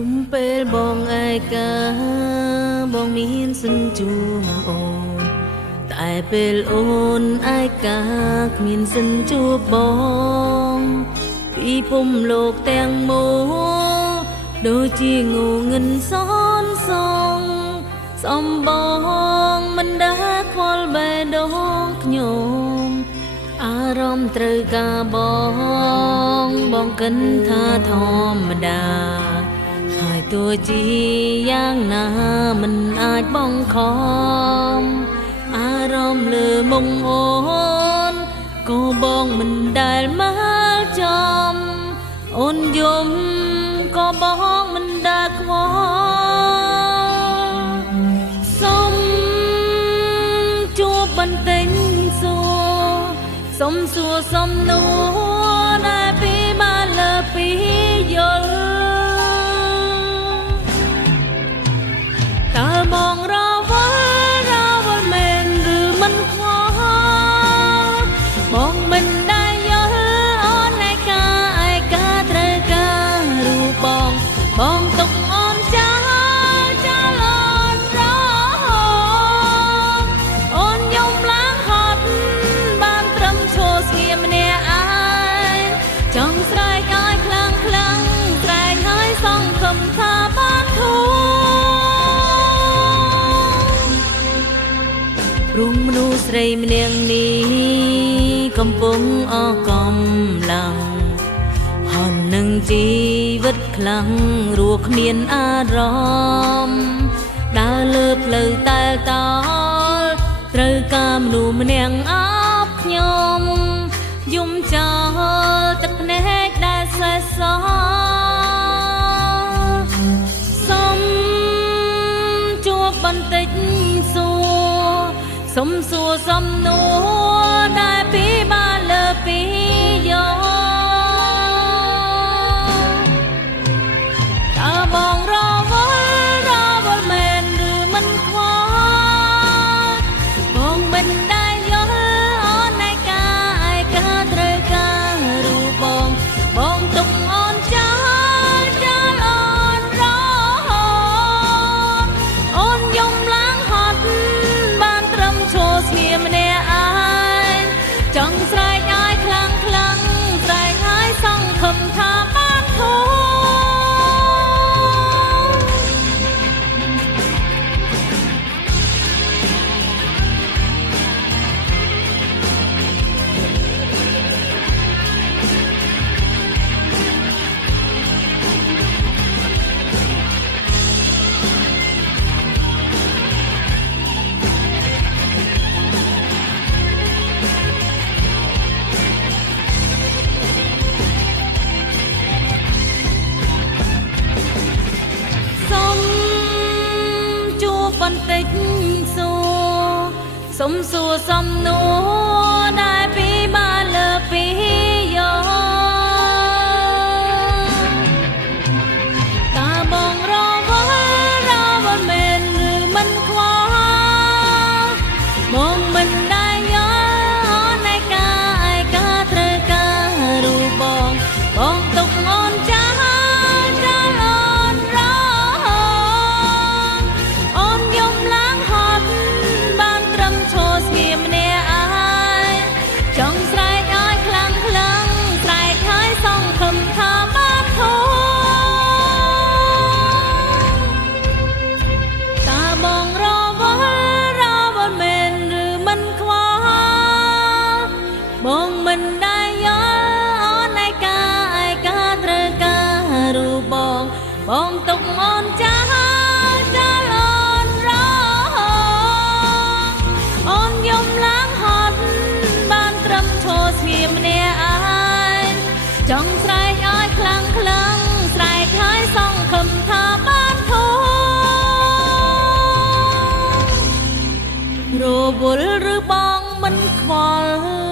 រុំពេលបងឯកាបងមានសិនជួងអូនតែពេលអូនឯកាគ្មានសិនជួបបងពីភូមិលោកទាំងមូលដូចជាងងឹនសនសងសំបងមិនដែលខ្វល់បេះដូងខ្ញុំអារម្មណ៍ត្រូវការបងគិនថាធម្មតាហើយទោះជាយ៉ាងណាមិនអាចបងខំអារម្មណ៍លើមុខអូនក៏បងមិនដែលមកចំអូនយំក៏បងមិនដែលខ្វល់សុំជួបបន្តិចសុំសួរសំណួរដែលពីបានលើពីយល់តើបងរវល់មែនឬមិនខ្វល់បងមិនដែលយល់អូនឯកាត្រូវការរូបបងទុកអូនចោលអូនរអូនយំឡើងហត់បានត្រឹមឈរស្ងៀមម្នាក់ឯងចង់ស្រែកឲ្យខ្លាំងស្រែកឲ្យសង្ឃឹមថាបានធូរព្រមមនុស្សស្រីម្នាក់នេះកំពុងអស់កម្លាំងហន់នឹងជីវិតខ្លាំងរស់គ្មានអារម្មណ៍ដើរលើផ្លូវតែលតល់ត្រូវការមនុស្សម្នាក់អបខ្ញុំយំចោលទឹកភ្នែកដែលសេះសល់សុំជួបបន្តិចសុំសួរសំណួរដែលពីបានលើពីយកតើបងរវល់មែនឬមិនខ្វល់បងមិនដែលយល់អូនឯកាត្រូវការរូបបងទុកអូនចោលអូនរអូនយំឡើងហត់បានត្រឹមឈរស្ងៀមម្នាក់ឯងចង់ស្រែកឲ្យខ្លាំងស្រែកឲ្យសង្ឃឹមថាបានធូរបន្តិចសុំសួរសំណួរដែលពីបានលើពីយកតើបងរវល់មែនឬមិនខ្វល់បងមិនដែលយល់ឯកាត្រូវការរូបបងទុកអូនចោលចង់ស្រែកឲ្យខ្លាំងស្រែកឲ្យសង្ឃឹមថាបានធូរតើបងរវល់មែនឬមិនខ្វល់បងមិនដែលយល់អូនឯកាត្រូវការរូបបងទុកអូនចោលអូនរអូនយំឡើងហត់ត្រឹមឈរស្ងៀមម្នាក់ឯងចង់ស្រែកឲ្យខ្លាំងស្រែកឲ្យសង្ឃឹមថាបានធូររវល់ឬបងមិនខ្វល់